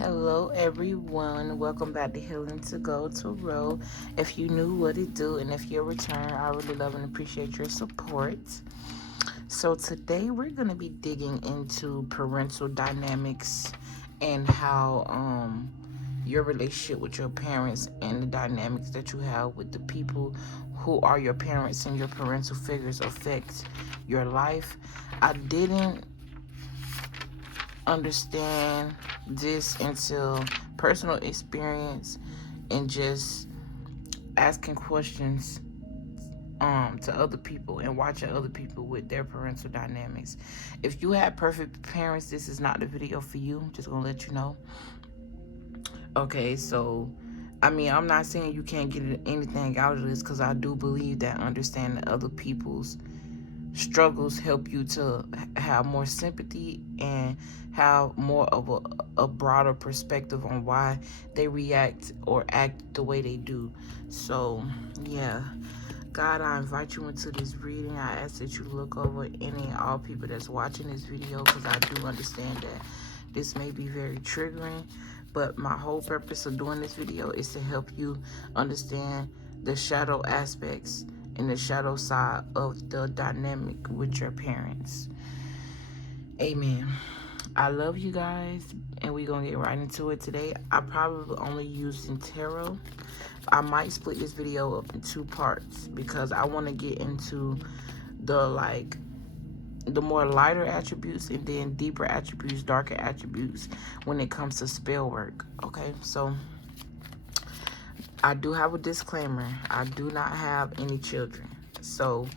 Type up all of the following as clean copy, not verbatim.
Hello everyone, welcome back to Healingtogoldtarot. If you knew what it do and if you're a return, I really love and appreciate your support. So today we're going to be digging into parental dynamics and how your relationship with your parents and the dynamics that you have with the people who are your parents and your parental figures affect your life. I didn't understand this until personal experience and just asking questions to other people and watching other people with their parental dynamics. If you have perfect parents, this is not the video for you. I'm just gonna let you know. Okay, so I'm not saying you can't get anything out of this, because I do believe that understanding other people's struggles help you to have more sympathy and have more of a broader perspective on why they react or act the way they do. So yeah, God, I invite you into this reading. I ask that you look over any and all people that's watching this video, because I do understand that this may be very triggering, but my whole purpose of doing this video is to help you understand the shadow aspects and the shadow side of the dynamic with your parents. Amen. I love you guys, and we're gonna get right into it today. I probably only using tarot. I might split this video up in two parts because I want to get into the more lighter attributes and then deeper attributes, darker attributes when it comes to spell work. Okay, so I do have a disclaimer. I do not have any children. So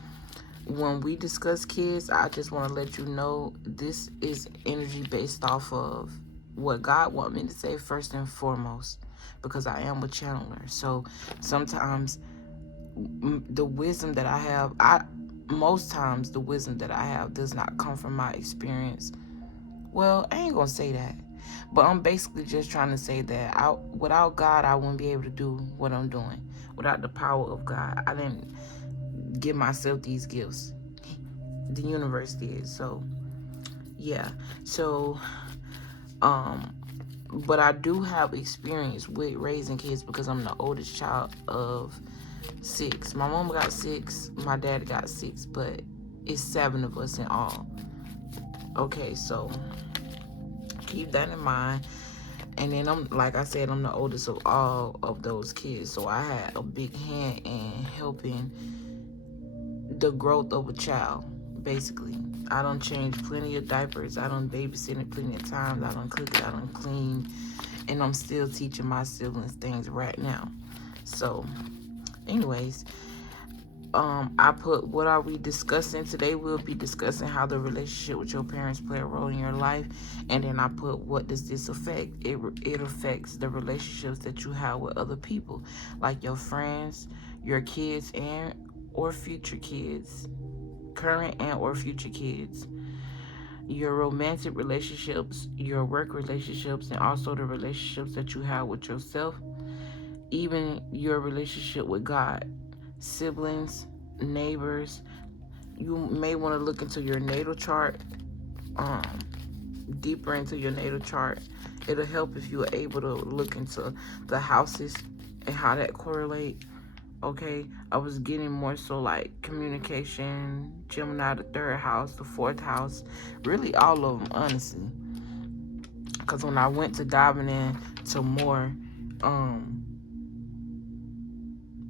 when we discuss kids, I just want to let you know this is energy based off of what God wants me to say first and foremost, because I am a channeler. So sometimes the wisdom that I have, most times the wisdom that I have does not come from my experience. Well, I ain't gonna say that, but I'm basically just trying to say that without God, I wouldn't be able to do what I'm doing. Without the power of God, I didn't give myself these gifts. The universe did. So yeah. So but I do have experience with raising kids because I'm the oldest child of 6. My mom got 6, my dad got 6, but it's 7 of us in all. Okay, so keep that in mind. And then like I said, I'm the oldest of all of those kids, so I had a big hand in helping the growth of a child. Basically, I done changed plenty of diapers, I done babysitted plenty of times, I done cooked, I done cleaned, and I'm still teaching my siblings things right now. So anyways, I put, what are we discussing today? We'll be discussing how the relationship with your parents play a role in your life, and then I put, what does this affect? It affects the relationships that you have with other people, like your friends, your kids, and or future kids, current and or future kids, your romantic relationships, your work relationships, and also the relationships that you have with yourself, even your relationship with God, siblings, neighbors. You may want to look into your natal chart, deeper into your natal chart. It'll help if you are able to look into the houses and how that correlate. Okay, I was getting more so like communication, Gemini, the 3rd house, the 4th house, really all of them, honestly. Because when I went to diving in to more,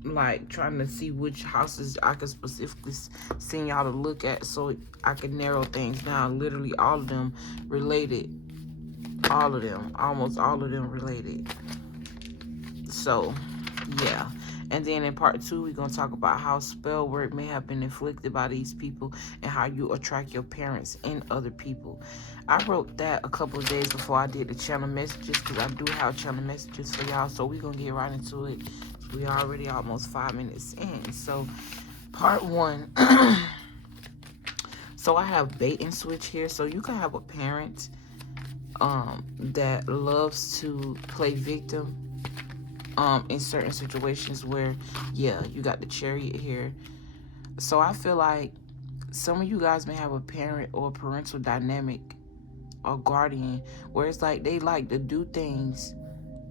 like trying to see which houses I could specifically send y'all to look at so I could narrow things down, literally all of them related. All of them, almost all of them related. So yeah. And then in part 2, we're going to talk about how spell work may have been inflicted by these people and how you attract your parents in other people. I wrote that a couple of days before I did the channel messages, because I do have channel messages for y'all. So we're going to get right into it. We already almost 5 minutes in. So part 1. So I have bait and switch here. So you can have a parent that loves to play victim in certain situations where, yeah, you got the chariot here. So I feel like some of you guys may have a parent or parental dynamic a guardian, where it's like they like to do things,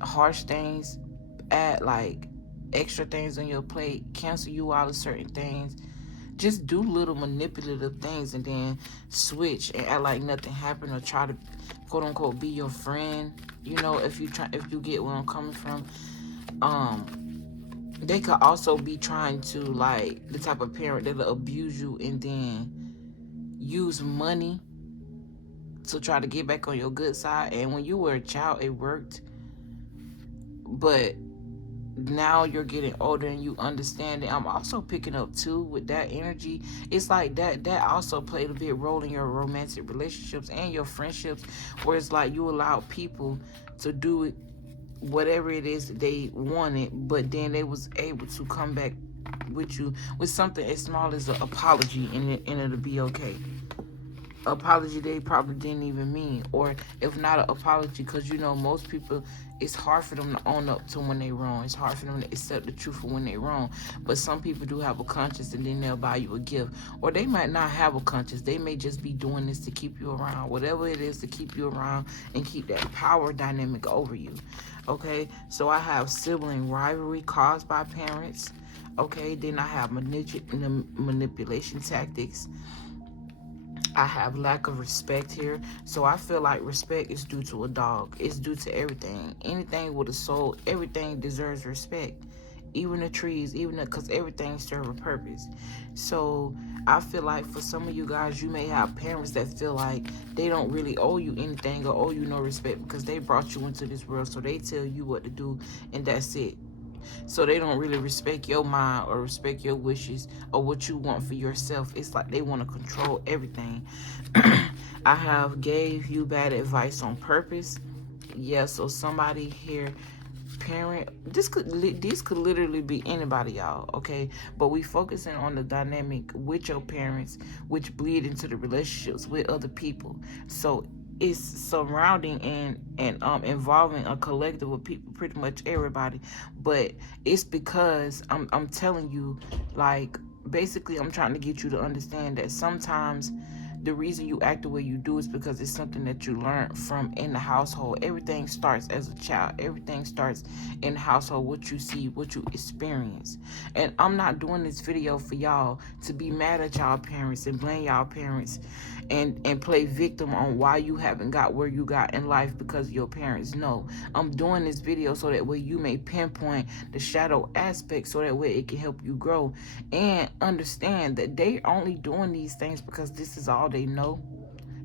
harsh things, add like extra things on your plate, cancel you out of certain things, just do little manipulative things and then switch and act like nothing happened, or try to quote unquote be your friend. You know, if you get where I'm coming from. They could also be trying to, like, the type of parent that'll abuse you and then use money to try to get back on your good side. And when you were a child, it worked, but now you're getting older and you understand it. I'm also picking up too with that energy. It's like that also played a big role in your romantic relationships and your friendships, where it's like you allow people to do it, whatever it is that they wanted, but then they was able to come back with you with something as small as an apology, and it'll be okay. Apology they probably didn't even mean, or if not an apology, because you know most people, it's hard for them to own up to when they wrong. It's hard for them to accept the truth for when they wrong. But some people do have a conscience, and then they'll buy you a gift, or they might not have a conscience. They may just be doing this to keep you around, whatever it is, to keep you around and keep that power dynamic over you. Okay, so I have sibling rivalry caused by parents. Okay, then I have manipulation tactics. I have lack of respect here. So I feel like respect is due to a dog. It's due to everything. Anything with a soul, everything deserves respect. Even the trees, because everything serves a purpose. So I feel like for some of you guys, you may have parents that feel like they don't really owe you anything or owe you no respect, because they brought you into this world, so they tell you what to do and that's it. So they don't really respect your mind or respect your wishes or what you want for yourself. It's like they want to control everything. I have gave you bad advice on purpose. Yeah, so somebody here, parent, these could literally be anybody, y'all, okay? But we focusing on the dynamic with your parents, which bleed into the relationships with other people. So it's surrounding and involving a collective of people, pretty much everybody. But it's because I'm telling you, like, basically I'm trying to get you to understand that sometimes the reason you act the way you do is because it's something that you learned from in the household. Everything starts as a child. Everything starts in the household, what you see, what you experience. And I'm not doing this video for y'all to be mad at y'all parents and blame y'all parents and play victim on why you haven't got where you got in life because of your parents. No, I'm doing this video so that way you may pinpoint the shadow aspect, so that way it can help you grow and understand that they only doing these things because this is all they know.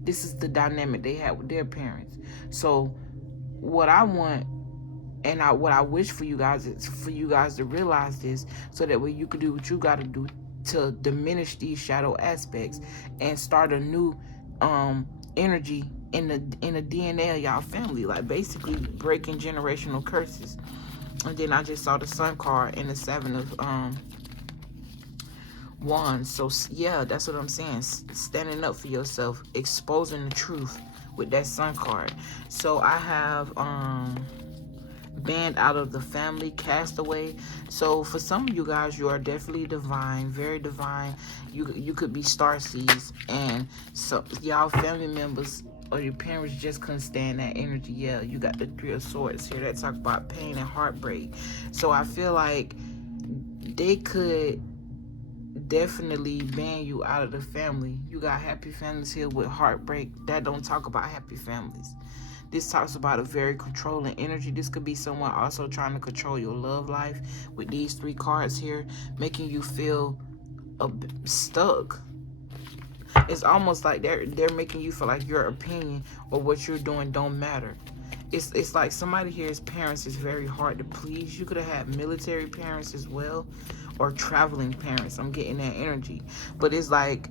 This is the dynamic they have with their parents. So what I want and what I wish for you guys is for you guys to realize this, so that way you can do what you got to do to diminish these shadow aspects and start a new energy in the DNA of y'all family, like basically breaking generational curses. And then I just saw the Sun card and the Seven of Wands. So yeah, that's what I'm saying. Standing up for yourself, exposing the truth with that Sun card. So I have banned out of the family, cast away. So for some of you guys, you are definitely divine, very divine. You could be starseeds, and so y'all family members or your parents just couldn't stand that energy. Yeah, you got the Three of Swords here that talk about pain and heartbreak. So I feel like they could definitely ban you out of the family. You got happy families here with heartbreak. That don't talk about happy families. This talks about a very controlling energy. This could be someone also trying to control your love life with these three cards here, making you feel stuck. It's almost like they're making you feel like your opinion or what you're doing don't matter. It's like somebody here's parents is very hard to please. You could have had military parents as well, or traveling parents. I'm getting that energy. But it's like,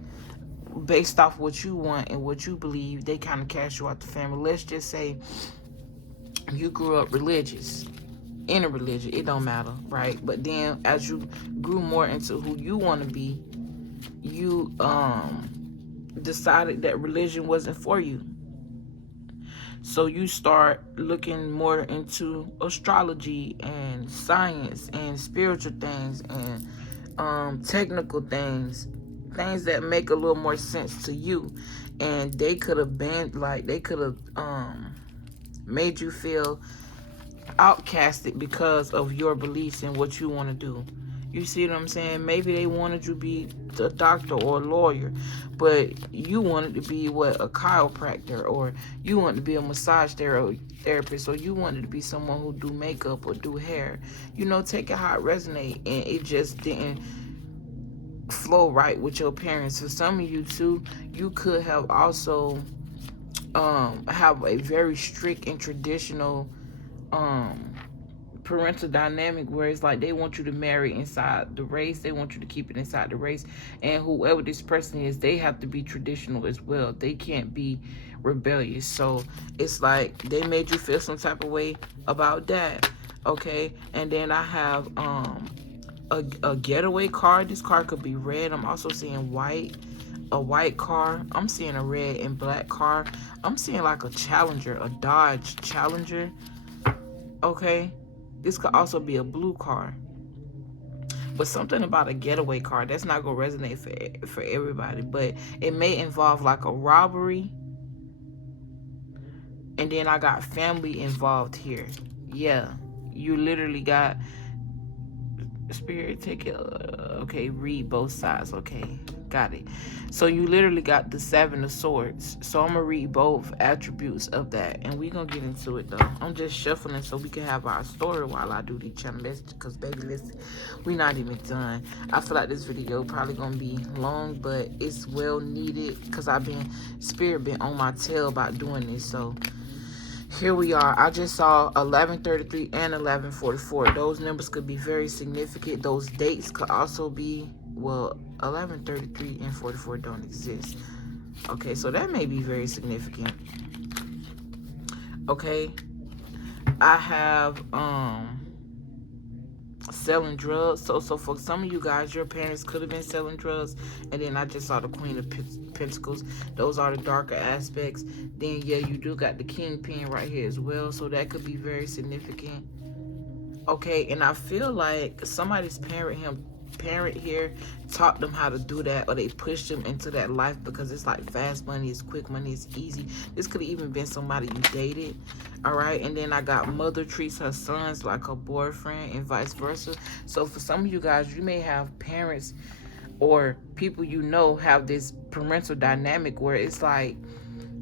based off what you want and what you believe, they kind of cast you out the family. Let's just say you grew up religious, in a religion, it don't matter, right? But then as you grew more into who you want to be, you decided that religion wasn't for you. So you start looking more into astrology and science and spiritual things and technical things that make a little more sense to you. And they could have been like, they could have made you feel outcasted because of your beliefs and what you want to do. You see what I'm saying? Maybe they wanted you to be a doctor or a lawyer, but you wanted to be what, a chiropractor, or you wanted to be a massage therapist, or you wanted to be someone who do makeup or do hair. You know, take it how it resonate, and it just didn't flow right with your parents. For some of you too, you could have also have a very strict and traditional parental dynamic where it's like they want you to marry inside the race, they want you to keep it inside the race, and whoever this person is, they have to be traditional as well. They can't be rebellious. So it's like they made you feel some type of way about that. Okay, and then I have a getaway card. This card could be red. I'm also seeing white, a white car. I'm seeing a red and black car. I'm seeing like a Challenger, a Dodge Challenger. Okay, this could also be a blue car, but something about a getaway car, that's not gonna resonate for everybody, but it may involve like a robbery. And then I got family involved here. Yeah, you literally got Spirit, take it. Okay, read both sides. Okay, got it. So you literally got the 7 of Swords. So I'm gonna read both attributes of that, and we gonna get into it though. I'm just shuffling so we can have our story while I do the channel message, because baby, listen, we're not even done. I feel like this video probably gonna be long, but it's well needed because Spirit been on my tail about doing this. So here we are. I just saw 1133 and 1144. Those numbers could be very significant. Those dates could also be, well, 1133 and 44 don't exist. Okay, so that may be very significant. Okay, I have selling drugs. So for some of you guys, your parents could have been selling drugs. And then I just saw the Queen of Pentacles. Those are the darker aspects. Then yeah, you do got the Kingpin right here as well, so that could be very significant. Okay, and I feel like somebody's parent here taught them how to do that, or they pushed them into that life, because it's like fast money, it's quick money, it's easy. This could have even been somebody you dated. All right, and then I got mother treats her sons like her boyfriend and vice versa. So for some of you guys, you may have parents or people you know have this parental dynamic where it's like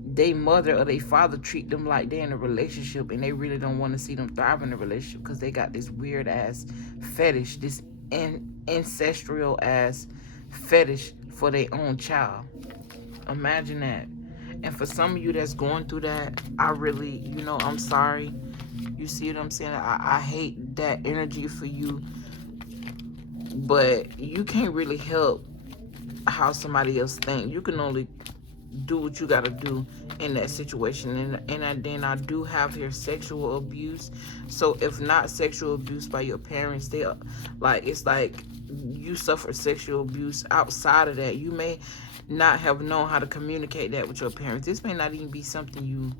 they mother or they father treat them like they're in a relationship, and they really don't want to see them thrive in a relationship because they got this weird ass fetish, this ancestral ass fetish for their own child. Imagine that. And for some of you that's going through that, I really, you know, I'm sorry. You see what I'm saying? I hate that energy for you, but you can't really help how somebody else think. You can only do what you got to do in that situation. And then I do have here sexual abuse. So if not sexual abuse by your parents, they are like, it's like you suffer sexual abuse outside of that. You may not have known how to communicate that with your parents. This may not even be something you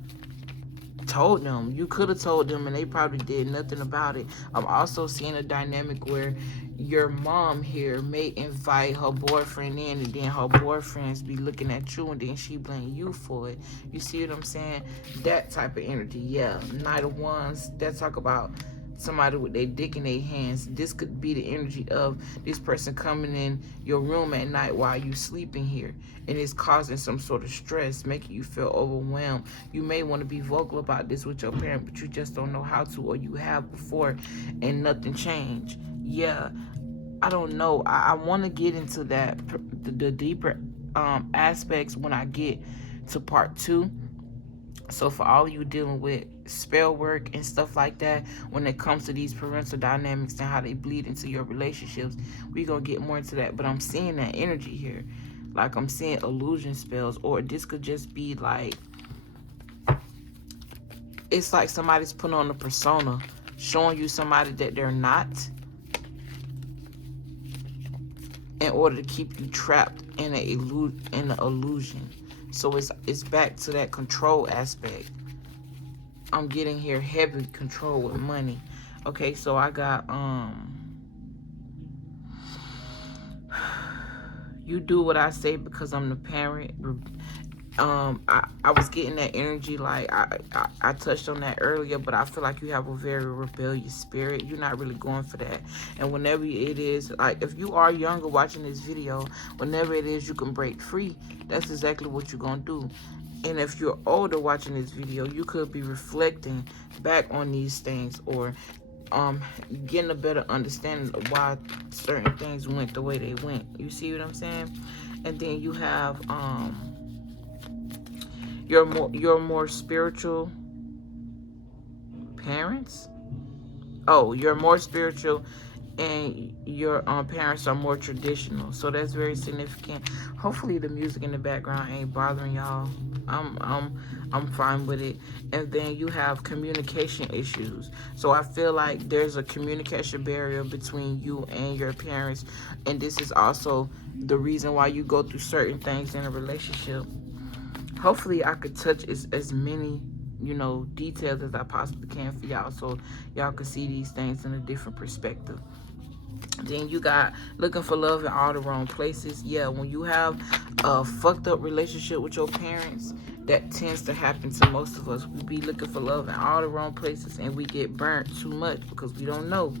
told them. You could have told them and they probably did nothing about it. I'm also seeing a dynamic where your mom here may invite her boyfriend in, and then her boyfriends be looking at you, and then she blame you for it. You see what I'm saying? That type of energy. Yeah, Knight of Wands, that talk about somebody with their dick in their hands. This could be the energy of this person coming in your room at night while you sleeping here, and it's causing some sort of stress, making you feel overwhelmed. You may want to be vocal about this with your parent, but you just don't know how to, or you have before and nothing changed. Yeah, I don't know. I want to get into that, the deeper aspects when I get to part 2. So for all of you dealing with spell work and stuff like that, when it comes to these parental dynamics and how they bleed into your relationships, we're going to get more into that. But I'm seeing that energy here. Like I'm seeing illusion spells, or this could just be like, it's like somebody's putting on a persona, showing you somebody that they're not, in order to keep you trapped in an illusion. So it's back to that control aspect. I'm getting here heavy control with money. Okay, so I got you do what I say because I'm the parent. I was getting that energy, like I touched on that earlier, but I feel like you have a very rebellious spirit. You're not really going for that. And whenever it is, like if you are younger watching this video, whenever it is you can break free, that's exactly what you're gonna do. And if you're older watching this video, you could be reflecting back on these things, or getting a better understanding of why certain things went the way they went. You see what I'm saying? And then you have your more spiritual parents. Oh, you're more spiritual, and your parents are more traditional. So that's very significant. Hopefully the music in the background ain't bothering y'all. I'm fine with it. And then you have communication issues. So I feel like there's a communication barrier between you and your parents, and this is also the reason why you go through certain things in a relationship. Hopefully I could touch as many, details as I possibly can for y'all, so y'all can see these things in a different perspective. Then you got looking for love in all the wrong places. Yeah, when you have a fucked up relationship with your parents, that tends to happen to most of us. We be looking for love in all the wrong places, and we get burnt too much because we don't know.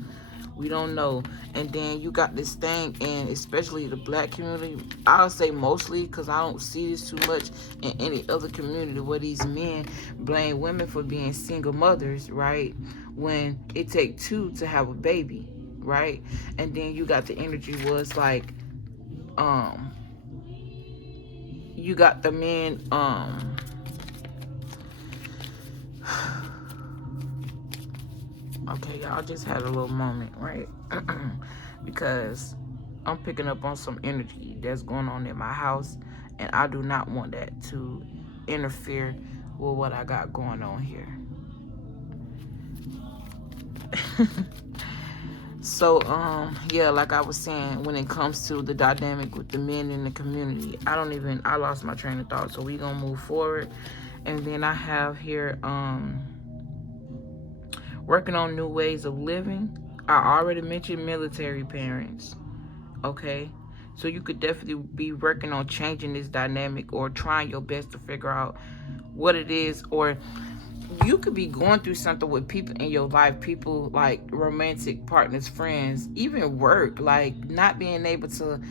And then you got this thing, and especially the black community, I'll say mostly, because I don't see this too much in any other community, where these men blame women for being single mothers, right, when it take two to have a baby, right? And then you got the energy was like, you got the men, okay, y'all, just had a little moment, right? Because I'm picking up on some energy that's going on in my house, and I do not want that to interfere with what I got going on here. So, yeah, like I was saying, when it comes to the dynamic with the men in the community, I lost my train of thought, so we gonna move forward. And then I have here, working on new ways of living. I already mentioned military parents, okay? So you could definitely be working on changing this dynamic, or trying your best to figure out what it is. Or you could be going through something with people in your life, people like romantic partners, friends, even work, like not being able to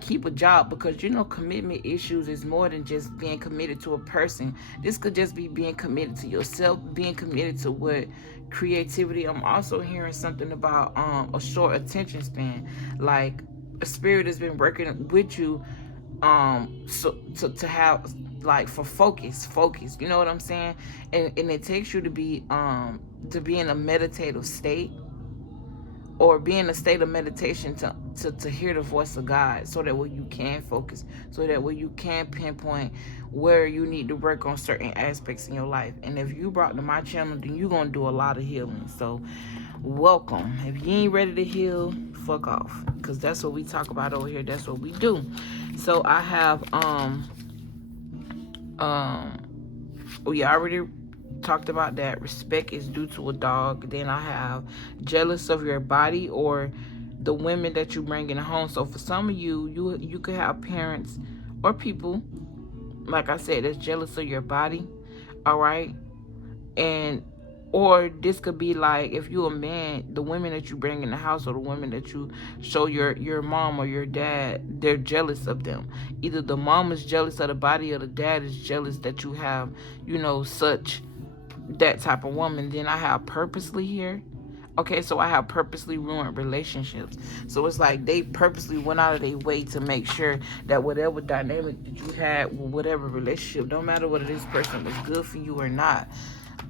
keep a job, because commitment issues is more than just being committed to a person. This could just be being committed to yourself, being committed to what creativity. I'm also hearing something about a short attention span, like a spirit has been working with you so to have, like, for focus, you know what I'm saying? And it takes you to be in a meditative state, or be in a state of meditation to hear the voice of God, so that way you can focus, so that way you can pinpoint where you need to work on certain aspects in your life. And if you brought to my channel, then you're gonna do a lot of healing. So welcome. If you ain't ready to heal, fuck off, because that's what we talk about over here. That's what we do. So I have we already talked about that. Respect is due to a dog. Then I have jealous of your body, or the women that you bring in the home. So for some of you could have parents or people, like I said, that's jealous of your body. All right. And or this could be like, if you're a man, the women that you bring in the house, or the women that you show your mom or your dad, they're jealous of them. Either the mom is jealous of the body, or the dad is jealous that you have, such that type of woman. Then I have purposely here. Okay, so I have purposely ruined relationships. So it's like they purposely went out of their way to make sure that whatever dynamic that you had with whatever relationship, no matter whether this person was good for you or not,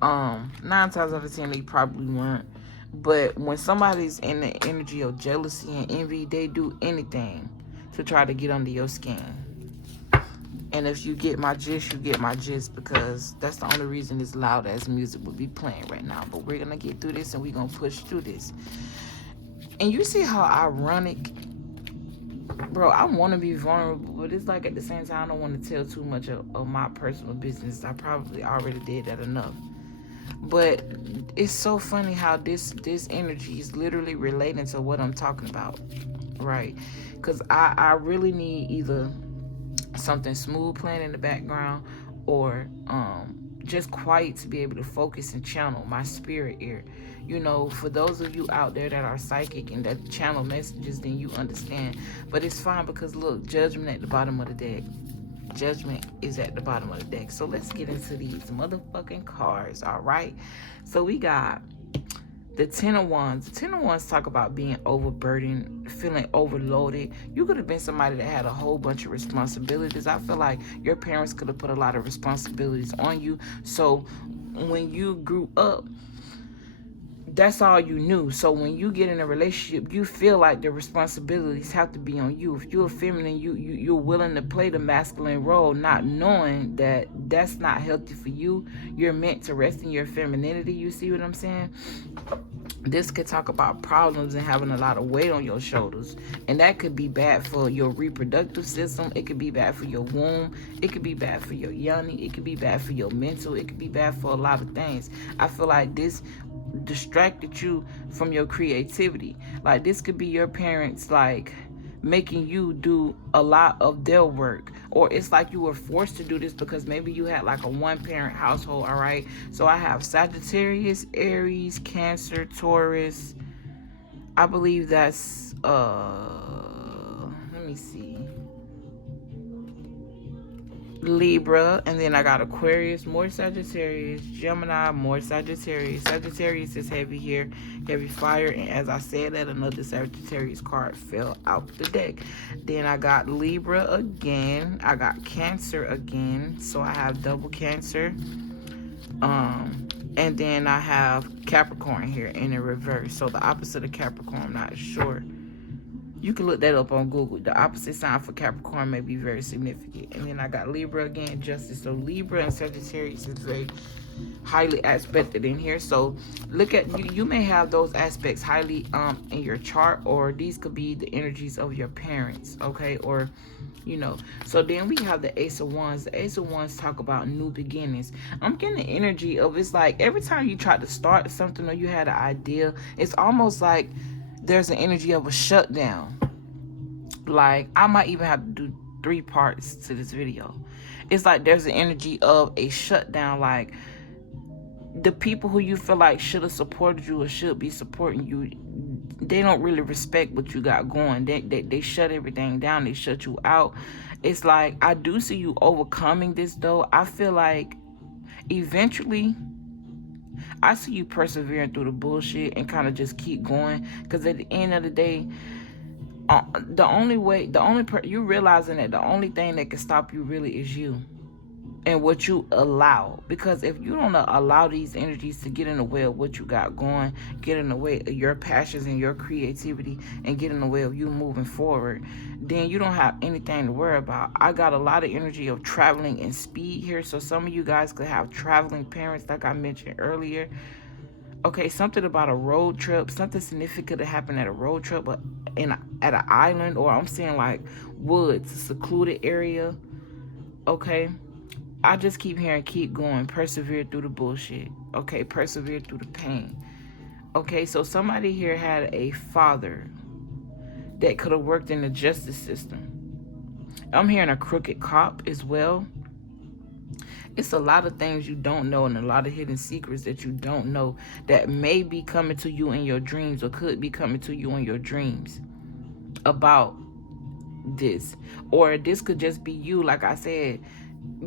9 times out of 10 they probably weren't. But when somebody's in the energy of jealousy and envy, they do anything to try to get under your skin. And if you get my gist, you get my gist, because that's the only reason this loud ass music would be playing right now. But we're gonna get through this, and we're gonna push through this. And you see how ironic, bro, I want to be vulnerable, but it's like at the same time I don't want to tell too much of my personal business. I probably already did that enough. But it's so funny how this energy is literally relating to what I'm talking about, right? Because I really need either something smooth playing in the background, or just quiet to be able to focus and channel my spirit ear. You know, for those of you out there that are psychic and that channel messages, then you understand. But it's fine, because look, judgment at the bottom of the deck. Judgment is at the bottom of the deck. So let's get into these motherfucking cards, all right? So we got the Ten of Wands. The Ten of Wands talk about being overburdened, feeling overloaded. You could have been somebody that had a whole bunch of responsibilities. I feel like your parents could have put a lot of responsibilities on you. So when you grew up, that's all you knew. So when you get in a relationship, you feel like the responsibilities have to be on you. If you're feminine, you're willing to play the masculine role, not knowing that that's not healthy for you. You're meant to rest in your femininity. You see what I'm saying? This could talk about problems and having a lot of weight on your shoulders. And that could be bad for your reproductive system. It could be bad for your womb. It could be bad for your yoni. It could be bad for your mental. It could be bad for a lot of things. I feel like this distracted you from your creativity. Like, this could be your parents, like, making you do a lot of their work, or it's like you were forced to do this because maybe you had like a one-parent household. All right, so I have Sagittarius, Aries, Cancer, Taurus. I believe that's let me see, Libra, and then I got Aquarius, more Sagittarius, Gemini, more Sagittarius. Sagittarius is heavy here, heavy fire, and as I said that, another Sagittarius card fell out the deck. Then I got Libra again, I got Cancer again, so I have double Cancer, and then I have Capricorn here in the reverse. So the opposite of Capricorn, I'm not sure. You can look that up on Google. The opposite sign for Capricorn may be very significant. And then I got Libra again, Justice. So Libra and Sagittarius is very highly aspected in here. So look at, you may have those aspects highly in your chart, or these could be the energies of your parents, okay? Or, you know. So then we have the Ace of Wands. The Ace of Wands talk about new beginnings. I'm getting the energy of, it's like every time you try to start something or you had an idea, it's almost like there's an energy of a shutdown. Like, I might even have to do 3 parts to this video. It's like there's an energy of a shutdown. Like, the people who you feel like should have supported you or should be supporting you, they don't really respect what you got going. They shut everything down. They shut you out. It's like, I do see you overcoming this, though. I feel like eventually I see you persevering through the bullshit and kind of just keep going. Because at the end of the day, you realizing that the only thing that can stop you really is you and what you allow. Because if you don't allow these energies to get in the way of what you got going, get in the way of your passions and your creativity, and get in the way of you moving forward, then you don't have anything to worry about. I got a lot of energy of traveling and speed here. So some of you guys could have traveling parents, like I mentioned earlier. Okay, something about a road trip, something significant to happen at a road trip, but at an island, or I'm saying like woods, secluded area. Okay, I just keep hearing keep going, persevere through the bullshit. Okay, persevere through the pain. Okay, so somebody here had a father that could have worked in the justice system. I'm hearing a crooked cop as well. It's a lot of things you don't know, and a lot of hidden secrets that you don't know that may be coming to you in your dreams, or could be coming to you in your dreams about this. Or this could just be you, like I said,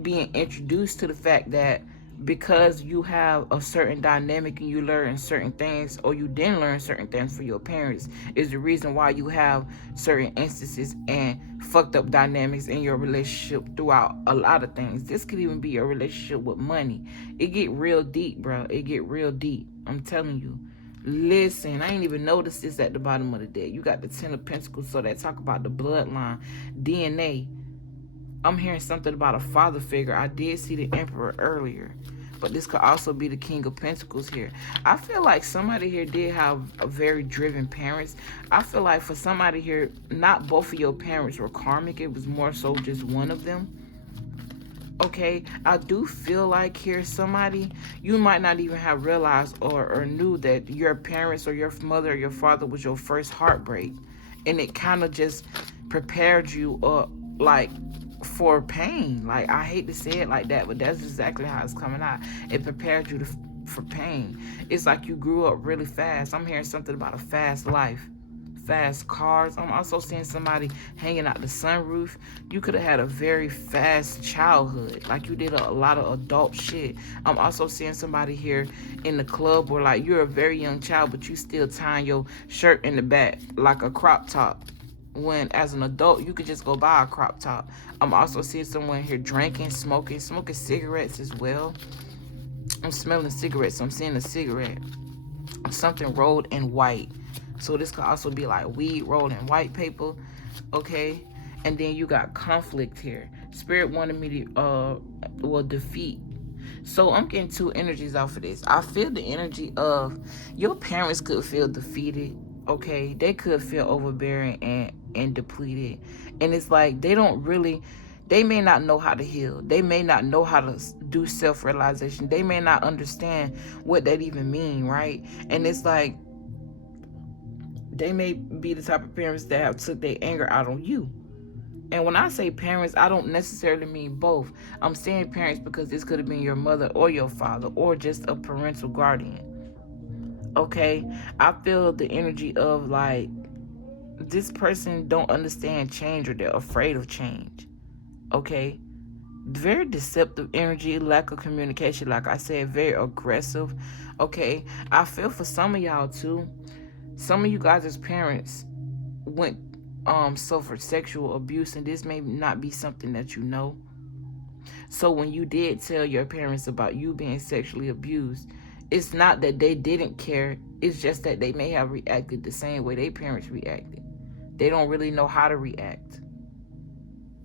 being introduced to the fact that because you have a certain dynamic and you learn certain things, or you didn't learn certain things for your parents, is the reason why you have certain instances and fucked up dynamics in your relationship throughout a lot of things. This could even be your relationship with money. It get real deep, bro. It get real deep. I'm telling you. Listen, I ain't even noticed this at the bottom of the deck. You got the 10 of Pentacles, so that talk about the bloodline, DNA. I'm hearing something about a father figure. I did see the Emperor earlier, but this could also be the King of Pentacles here. I feel like somebody here did have a very driven parents. I feel like for somebody here, not both of your parents were karmic. It was more so just one of them. Okay, I do feel like here somebody, you might not even have realized or knew that your parents or your mother or your father was your first heartbreak. And it kind of just prepared you, like, for pain. Like, I hate to say it like that, but that's exactly how it's coming out. It prepared you for pain. It's like you grew up really fast. I'm hearing something about a fast life, fast cars. I'm also seeing somebody hanging out the sunroof. You could have had a very fast childhood. Like, you did a lot of adult shit. I'm also seeing somebody here in the club where, like, you're a very young child, but you still tying your shirt in the back like a crop top, when as an adult you could just go buy a crop top. I'm also seeing someone here drinking, smoking cigarettes as well. I'm smelling cigarettes, so I'm seeing a cigarette, something rolled in white. So this could also be like weed rolled in white paper, okay? And then you got conflict here. Spirit wanted me to defeat. So I'm getting two energies off of this. I feel the energy of your parents could feel defeated, okay? They could feel overbearing and depleted. And it's like they may not know how to heal. They may not know how to do self-realization. They may not understand what that even mean, right? And it's like they may be the type of parents that have took their anger out on you. And when I say parents, I don't necessarily mean both. I'm saying parents because this could have been your mother or your father or just a parental guardian. Okay? I feel the energy of like this person don't understand change or they're afraid of change. Okay? Very deceptive energy, lack of communication, like I said, very aggressive. Okay? I feel for some of y'all too. Some of you guys as parents suffered sexual abuse, and this may not be something that you know. So when you did tell your parents about you being sexually abused, it's not that they didn't care, it's just that they may have reacted the same way their parents reacted. They don't really know how to react.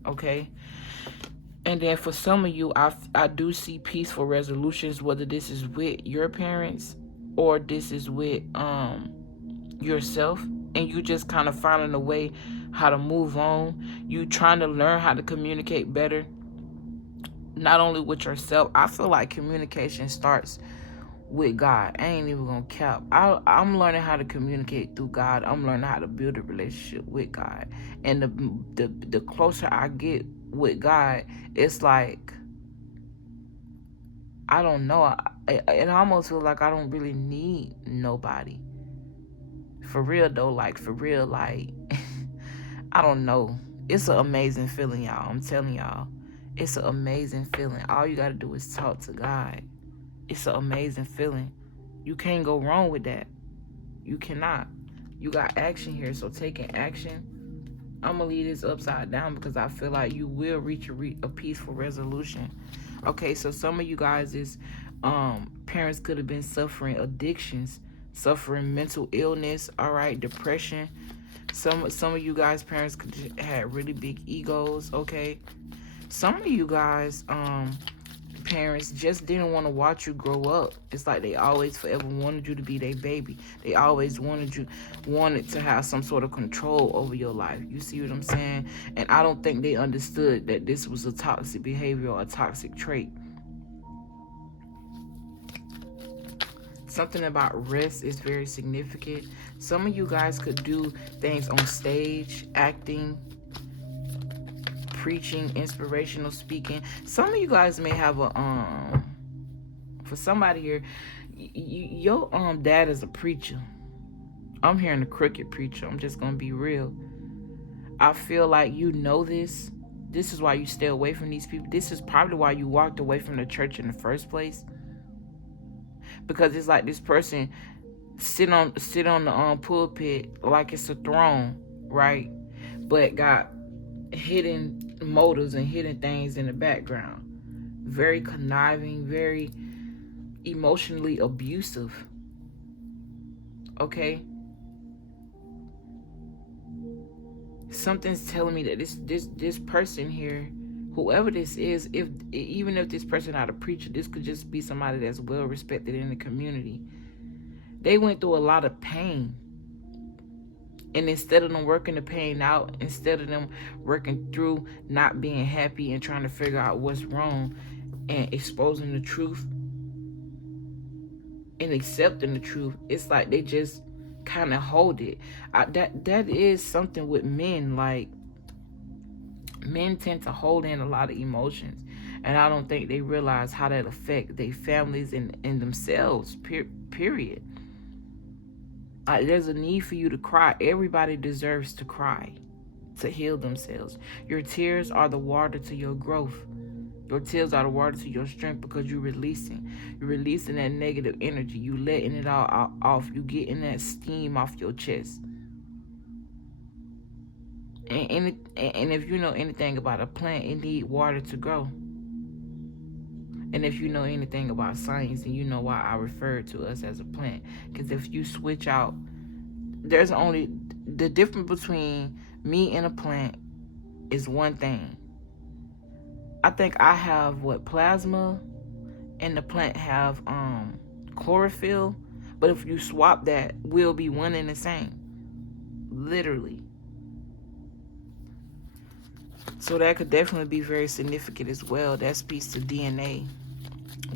Okay? And then for some of you, I do see peaceful resolutions, whether this is with your parents or this is with yourself, and you just kind of finding a way how to move on. You trying to learn how to communicate better, not only with yourself. I feel like communication starts with God. I ain't even gonna cap. I'm learning how to communicate through God. I'm learning how to build a relationship with God. And the closer I get with God, it's like, I don't know. It almost feels like I don't really need nobody. For real though, like for real, like I don't know. It's an amazing feeling, y'all. I'm telling y'all. It's an amazing feeling. All you gotta do is talk to God. It's an amazing feeling. You can't go wrong with that. You cannot. You got action here, so taking action. I'm gonna leave this upside down because I feel like you will reach a peaceful resolution. Okay, so some of you guys is parents could have been suffering addictions, suffering mental illness, all right, depression. Some of you guys parents could had really big egos, okay? Some of you guys parents just didn't want to watch you grow up. It's like they always forever wanted you to be their baby. They always wanted to have some sort of control over your life. You see what I'm saying? And I don't think they understood that this was a toxic behavior or a toxic trait. Something about rest is very significant. Some of you guys could do things on stage, acting, preaching, inspirational speaking. Some of you guys may have for somebody here, your dad is a preacher. I'm hearing a crooked preacher. I'm just gonna be real. I feel like you know this. This is why you stay away from these people. This is probably why you walked away from the church in the first place. Because it's like this person sit on the pulpit like it's a throne, right? But got hidden motives and hidden things in the background. Very conniving, very emotionally abusive. Okay? Something's telling me that this person here, whoever this is, even if this person not a preacher, this could just be somebody that's well respected in the community. They went through a lot of pain. And instead of them working the pain out, instead of them working through not being happy and trying to figure out what's wrong and exposing the truth and accepting the truth, it's like they just kind of hold it. That is something with men. Like, Men tend to hold in a lot of emotions, and I don't think they realize how that affects their families and themselves, period. There's a need for you to cry. Everybody deserves to cry, to heal themselves. Your tears are the water to your growth. Your tears are the water to your strength, because you're releasing. You're releasing that negative energy. You letting it all off. You getting that steam off your chest. And if you know anything about a plant, it needs water to grow. And if you know anything about science, then you know why I refer to us as a plant. Because if you switch out, there's only the difference between me and a plant is one thing. I think I have plasma, and the plant have chlorophyll. But if you swap that, we'll be one and the same. Literally. So that could definitely be very significant as well. That speaks to DNA.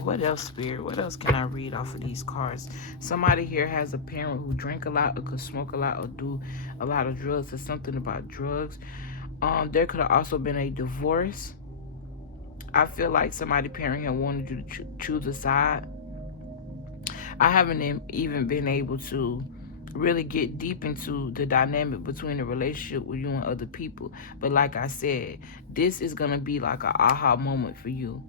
What else, Spirit? What else can I read off of these cards? Somebody here has a parent who drank a lot, or could smoke a lot, or do a lot of drugs. There's something about drugs. There could have also been a divorce. I feel like somebody parent here wanted you to choose a side. I haven't even been able to really get deep into the dynamic between the relationship with you and other people. But like I said, this is going to be like an aha moment for you.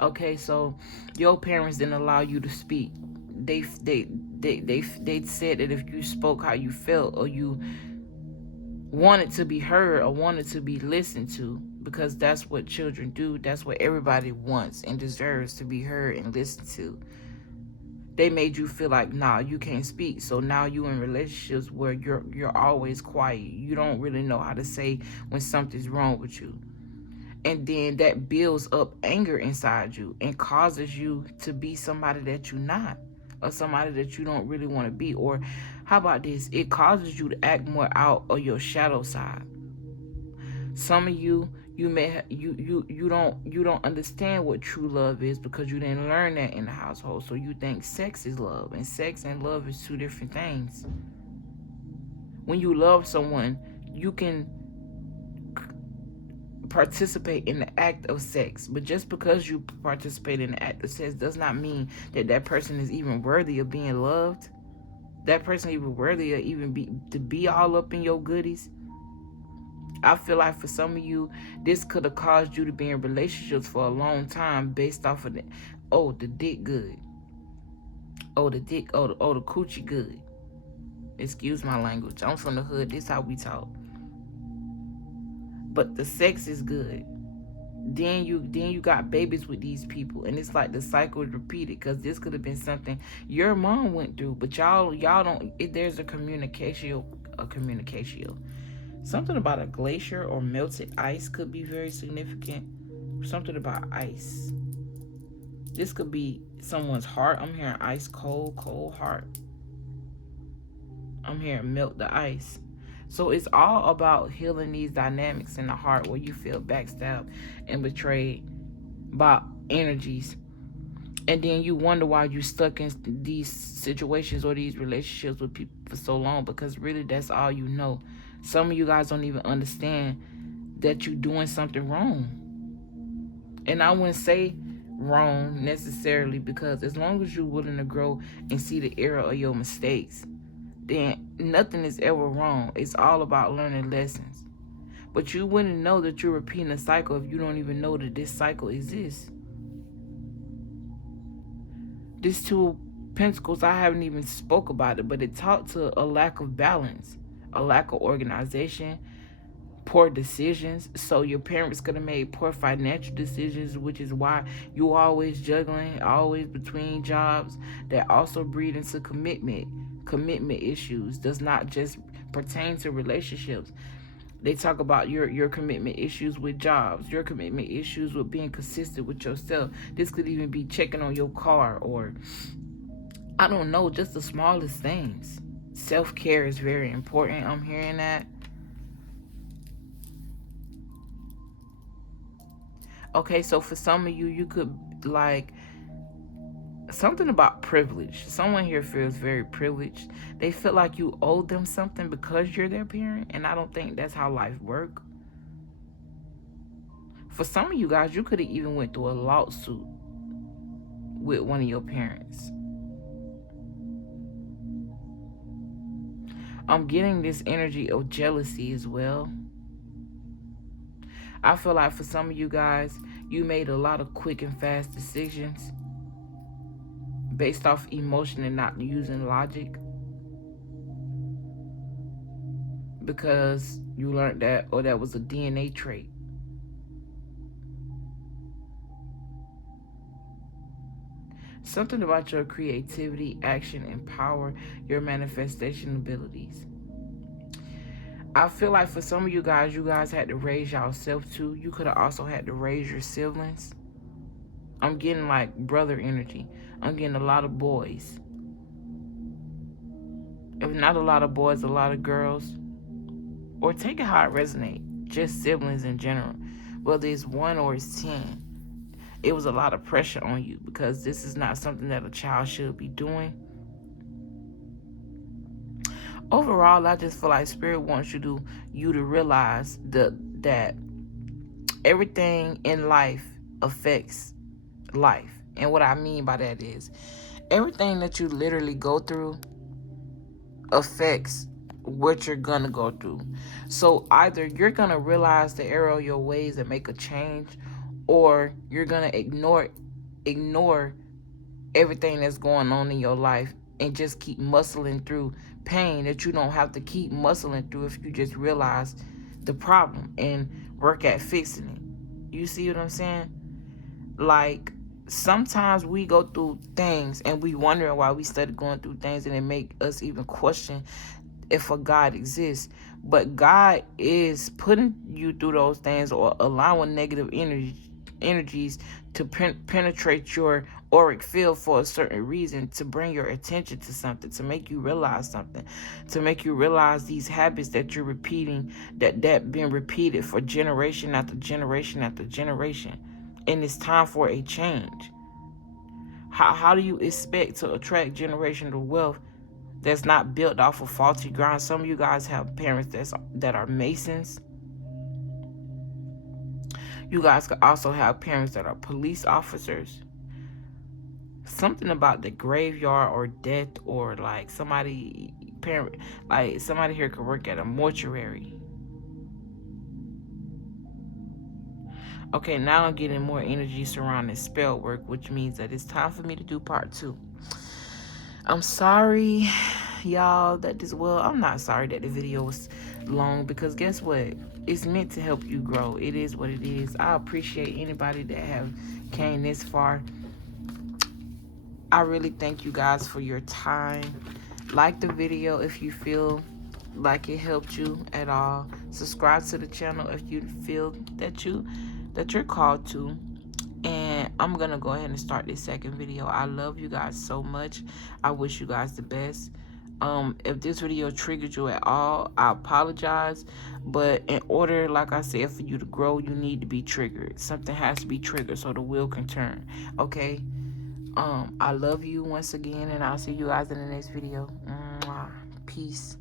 Okay, so your parents didn't allow you to speak. They said that if you spoke how you felt, or you wanted to be heard, or wanted to be listened to, because that's what children do. That's what everybody wants and deserves, to be heard and listened to. They made you feel like, nah, you can't speak. So now you in relationships where you're always quiet. You don't really know how to say when something's wrong with you. And then that builds up anger inside you and causes you to be somebody that you're not, or somebody that you don't really want to be. Or how about this? It causes you to act more out of your shadow side. Some of you don't understand what true love is, because you didn't learn that in the household. So you think sex is love, and sex and love is two different things. When you love someone, you can participate in the act of sex, but just because you participate in the act of sex does not mean that that person is even worthy of being loved. That person even worthy of even to be all up in your goodies. I feel like for some of you, this could have caused you to be in relationships for a long time based off of the dick good. The coochie good. Excuse my language. I'm from the hood. This is how we talk. But the sex is good. Then you got babies with these people, and it's like the cycle is repeated, because this could have been something your mom went through, but y'all don't. There's a communication. Something about a glacier or melted ice could be very significant. Something about ice. This could be someone's heart. I'm hearing ice cold heart. I'm hearing melt the ice. So it's all about healing these dynamics in the heart where you feel backstabbed and betrayed by energies. And then you wonder why you're stuck in these situations or these relationships with people for so long, because really that's all you know. Some of you guys don't even understand that you're doing something wrong. And I wouldn't say wrong necessarily, because as long as you're willing to grow and see the error of your mistakes, then nothing is ever wrong. It's all about learning lessons. But you wouldn't know that you're repeating a cycle if you don't even know that this cycle exists. This Two of Pentacles, I haven't even spoke about it, but it talked to a lack of balance, a lack of organization, poor decisions. So your parents could have made poor financial decisions, which is why you always juggling, always between jobs. That also breed into commitment issues. Does not just pertain to relationships. They talk about your commitment issues with jobs, your commitment issues with being consistent with yourself. This could even be checking on your car, or I don't know, just the smallest things. Self-care is very important. I'm hearing that. Okay, so for some of you, you could like something about privilege. Someone here feels very privileged. They feel like you owe them something because you're their parent, and I don't think that's how life works. For some of you guys, you could have even went through a lawsuit with one of your parents. I'm getting this energy of jealousy as well. I feel like for some of you guys, you made a lot of quick and fast decisions based off emotion and not using logic, because you learned that, or that was a DNA trait. Something about your creativity, action, and power, your manifestation abilities. I feel like for some of you guys had to raise yourself too. You could have also had to raise your siblings. I'm getting like brother energy. I'm getting a lot of boys. If not a lot of boys, a lot of girls. Or take it how it resonates. Just siblings in general. Whether it's 1 or it's 10. It was a lot of pressure on you, because this is not something that a child should be doing. Overall, I just feel like Spirit wants you to realize that everything in life affects life. And what I mean by that is, everything that you literally go through affects what you're gonna go through. So either you're gonna realize the error of your ways and make a change, or you're gonna ignore everything that's going on in your life and just keep muscling through pain that you don't have to keep muscling through if you just realize the problem and work at fixing it. You see what I'm saying? Like, sometimes we go through things and we wondering why we started going through things, and it make us even question if a God exists. But God is putting you through those things, or allowing negative energies to penetrate your auric field for a certain reason, to bring your attention to something, to make you realize something, to make you realize these habits that you're repeating, that been repeated for generation after generation after generation, and it's time for a change. How do you expect to attract generational wealth that's not built off of faulty ground? Some of you guys have parents that are Masons. You guys could also have parents that are police officers. Something about the graveyard or death, or like somebody here could work at a mortuary. Okay, now I'm getting more energy surrounding spell work, which means that it's time for me to do part 2. I'm sorry, y'all, I'm not sorry that the video was long, because guess what? It's meant to help you grow. It is what it is. I appreciate anybody that have came this far. I really thank you guys for your time. Like the video if you feel like it helped you at all. Subscribe to the channel if you feel that you're called to. And I'm gonna go ahead and start this second video. I love you guys so much. I wish you guys the best. If this video triggered you at all, I apologize. But in order, like I said, for you to grow, you need to be triggered. Something has to be triggered so the wheel can turn. Okay? I love you once again, and I'll see you guys in the next video. Peace.